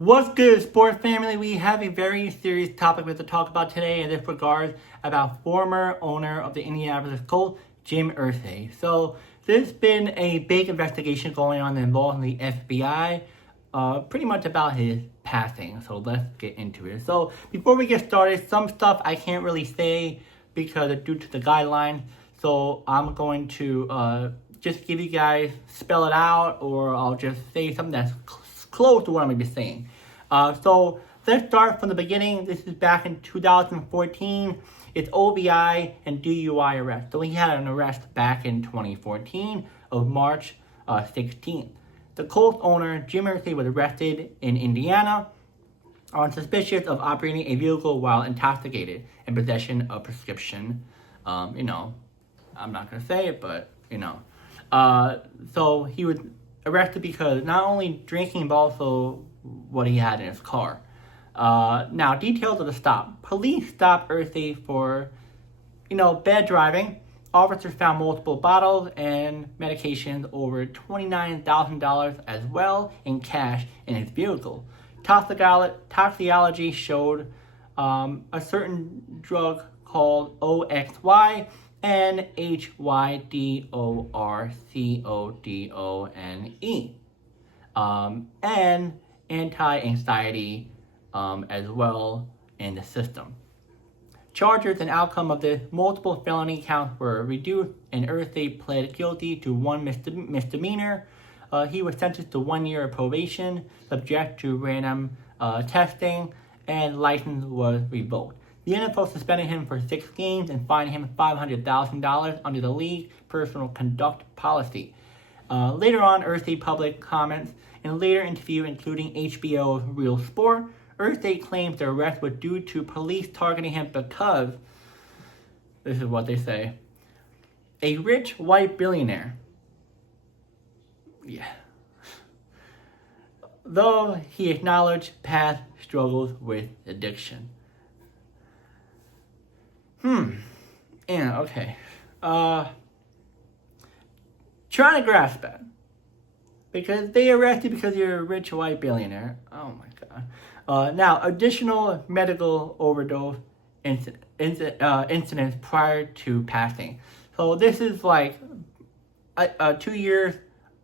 What's good, sports family? We have a very serious topic we have to talk about today in this regard about former owner of the Indianapolis Colts, Jim Irsay. So there's been a big investigation going on involving the FBI, pretty much about his passing. So let's get into it. So before we get started, some stuff I can't really say because due to the guidelines. So I'm going to just give you guys, spell it out, or I'll just say something that's close to what I'm going to be saying. So let's start from the beginning. This is back in 2014. It's OVI and DUI arrest. So he had an arrest back in 2014 of March 16th. The Colts owner, Jim Irsay, was arrested in Indiana on suspicion of operating a vehicle while intoxicated and possession of prescription. I'm not going to say it, but, So he was arrested because not only drinking, but also what he had in his car. Now, details of the stop. Police stopped Irsay for, bad driving. Officers found multiple bottles and medications, over $29,000 as well in cash in his vehicle. Toxicology showed a certain drug called OXY and HYDORCODONE, and anti-anxiety as well in the system. Charges and outcome of the multiple felony counts were reduced, and Irsay pled guilty to one misdemeanor. He was sentenced to 1 year of probation, subject to random testing, and license was revoked. The NFL suspended him for 6 games and fined him $500,000 under the league personal conduct policy. Later on, Irsay public comments in a later interview, including HBO's Real Sport, Irsay claims the arrest was due to police targeting him because, this is what they say, a rich white billionaire. Yeah. Though he acknowledged past struggles with addiction. Yeah, okay. Trying to grasp that. Because they arrested because you're a rich white billionaire. Oh my god. Now, additional medical overdose incidents prior to passing. So this is like 2 years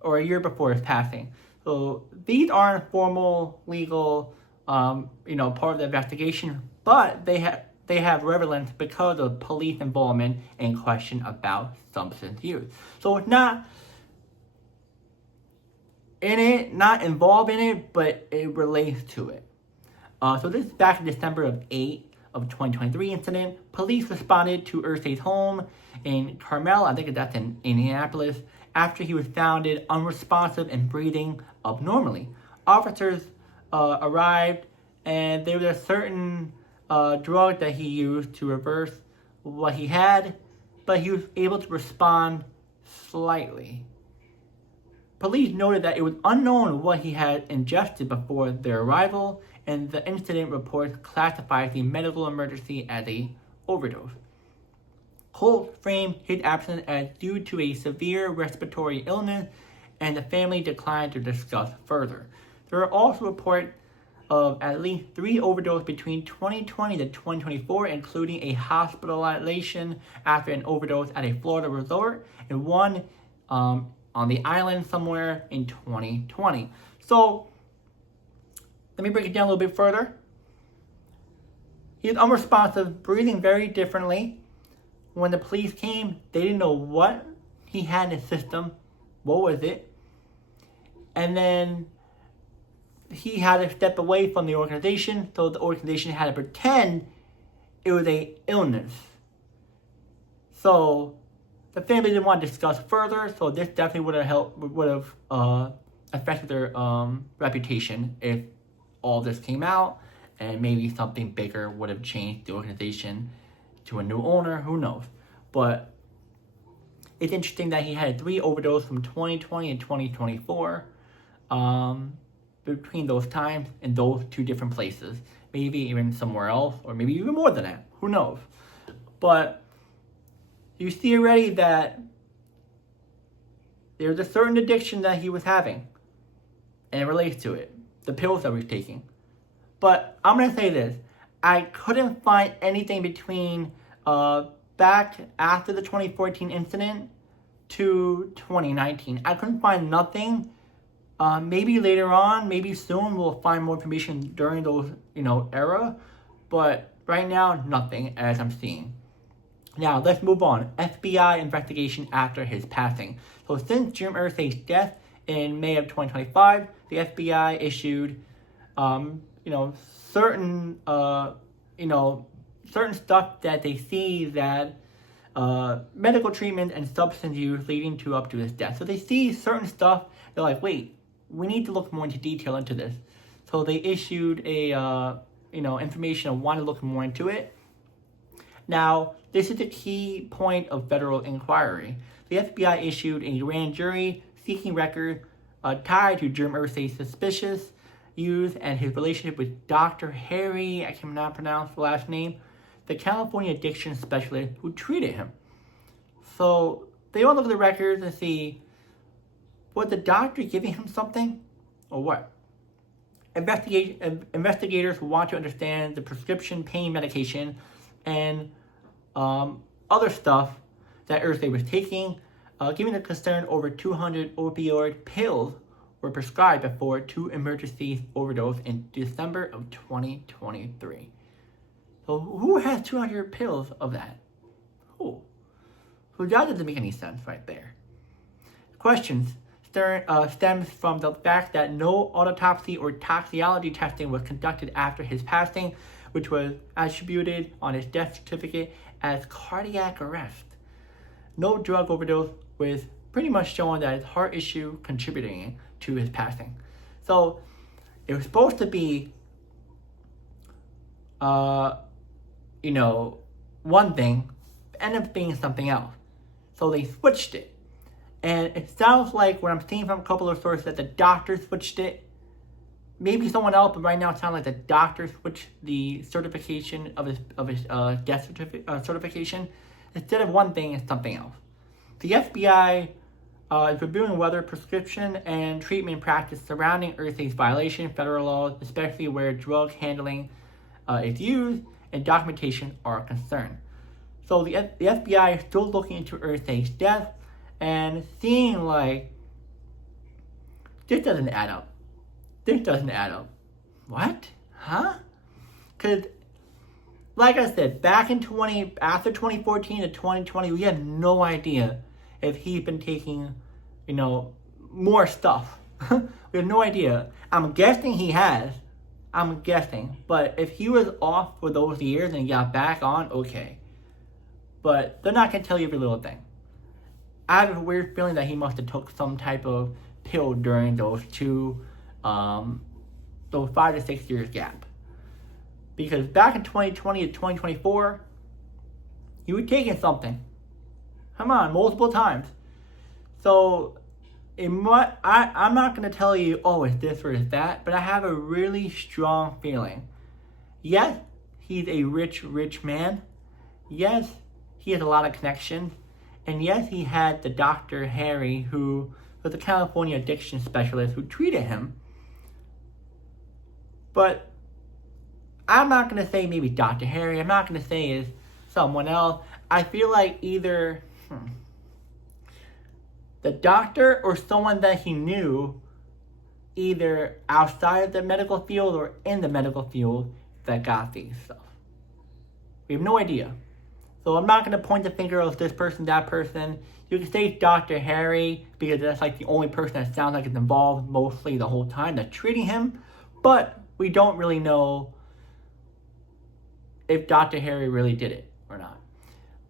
or a year before his passing. So these aren't formal legal, part of the investigation, but they have relevance because of police involvement and question about substance use. So it's not involved in it, but it relates to it. So this is back in December of 2023 incident. Police responded to Irsay's home in Carmel, I think that's in Indianapolis, after he was found unresponsive and breathing abnormally. Officers arrived, and there was a certain drug that he used to reverse what he had, but he was able to respond slightly. Police noted that it was unknown what he had ingested before their arrival, and the incident report classifies the medical emergency as a overdose. Colt framed his absence as due to a severe respiratory illness, and the family declined to discuss further. There are also reports of at least 3 overdoses between 2020 to 2024, including a hospitalization after an overdose at a Florida resort, and one on the island somewhere in 2020. So, let me break it down a little bit further. He was unresponsive, breathing very differently. When the police came, they didn't know what he had in his system. What was it? And then he had to step away from the organization, so the organization had to pretend it was an illness. So the family didn't want to discuss further, so this definitely would have affected their reputation if all this came out, and maybe something bigger would have changed the organization to a new owner, who knows. But it's interesting that he had 3 overdoses from 2020 and 2024 between those times in those 2 different places. Maybe even somewhere else, or maybe even more than that, who knows. But you see already that there's a certain addiction that he was having, and it relates to it. the pills that we're taking. But I'm going to say this. I couldn't find anything between back after the 2014 incident to 2019. I couldn't find nothing. Maybe later on, maybe soon we'll find more information during those, era. But right now, nothing as I'm seeing. Now, let's move on. FBI investigation after his passing. So since Jim Irsay's death in May of 2025, the FBI issued, certain stuff that they see that medical treatment and substance use leading to up to his death. So they see certain stuff. They're like, wait, we need to look more into detail into this. So they issued a, information and want to look more into it. Now, this is a key point of federal inquiry. The FBI issued a grand jury seeking records tied to Jim Irsay's suspicious use and his relationship with Dr. Harry, I cannot pronounce the last name, the California addiction specialist who treated him. So they all look at the records and see, was the doctor giving him something or what? Investigators want to understand the prescription pain medication and other stuff that Irsay was taking, given the concern over 200 opioid pills were prescribed before 2 emergency overdoses in December of 2023. So who has 200 pills of that? Who? So that doesn't make any sense right there. Questions stems from the fact that no autopsy or toxicology testing was conducted after his passing, which was attributed on his death certificate as cardiac arrest. No drug overdose, with pretty much showing that his heart issue contributing to his passing. So it was supposed to be, one thing, ended up being something else. So they switched it. And it sounds like what I'm seeing from a couple of sources that the doctor switched it. Maybe someone else, but right now it sounds like the doctor switched the certification of his death certification. Instead of one thing, it's something else. The FBI is reviewing whether prescription and treatment practice surrounding Irsay's violation of federal laws, especially where drug handling is used and documentation are concerned. So the FBI is still looking into Irsay's death and seeing like, this doesn't add up. This doesn't add up. What? Huh? Because, like I said, back in after 2014 to 2020, we had no idea if he'd been taking, more stuff. We have no idea. I'm guessing he has. I'm guessing. But if he was off for those years and got back on, okay. But they're not going to tell you every little thing. I have a weird feeling that he must have took some type of pill during those 5 to 6 years gap. Because back in 2020 to 2024, he was taking something. Come on, multiple times. So, I'm not going to tell you, oh, it's this or it's that, but I have a really strong feeling. Yes, he's a rich man. Yes, he has a lot of connections. And yes, he had the Dr. Harry, who was a California addiction specialist who treated him. But I'm not going to say maybe Dr. Harry. I'm not going to say it's someone else. I feel like either the doctor or someone that he knew, either outside of the medical field or in the medical field, that got these stuff. We have no idea. So I'm not going to point the finger of this person, that person. You can say Dr. Harry because that's like the only person that sounds like it's involved mostly the whole time that's treating him. But we don't really know if Dr. Harry really did it or not.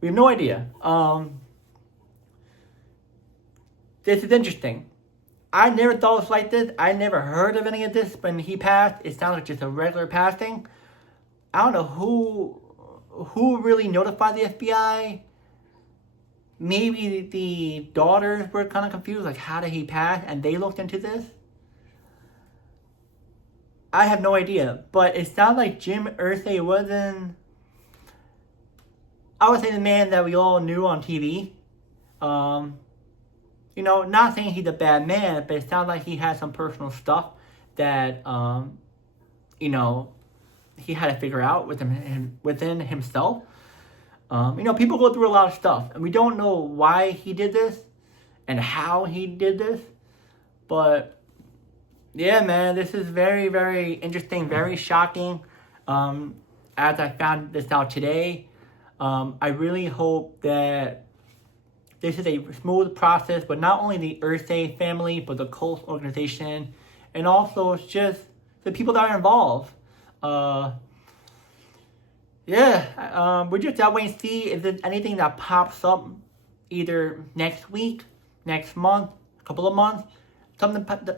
We have no idea. This is interesting. I never thought it was like this. I never heard of any of this when he passed. It sounds like just a regular passing. I don't know who really notified the FBI. Maybe the daughters were kind of confused, like how did he pass? And they looked into this. I have no idea, but it sounds like Jim Irsay wasn't, I would say, the man that we all knew on TV. Not saying he's a bad man, but it sounds like he had some personal stuff that, you know, he had to figure out within himself. You know, people go through a lot of stuff, and we don't know why he did this and how he did this. But yeah, man, this is very, very interesting, very shocking. As I found this out today, I really hope that this is a smooth process, but not only the Irsay family, but the Coast organization, and also just the people that are involved. We're just out waiting to see if there's anything that pops up either next week, next month, a couple of months.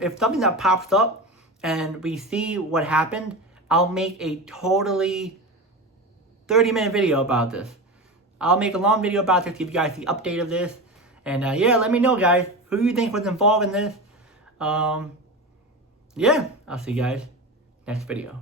If something that pops up and we see what happened, I'll make a totally 30-minute video about this. I'll make a long video about this, give you guys the update of this. And let me know, guys, who you think was involved in this. I'll see you guys next video.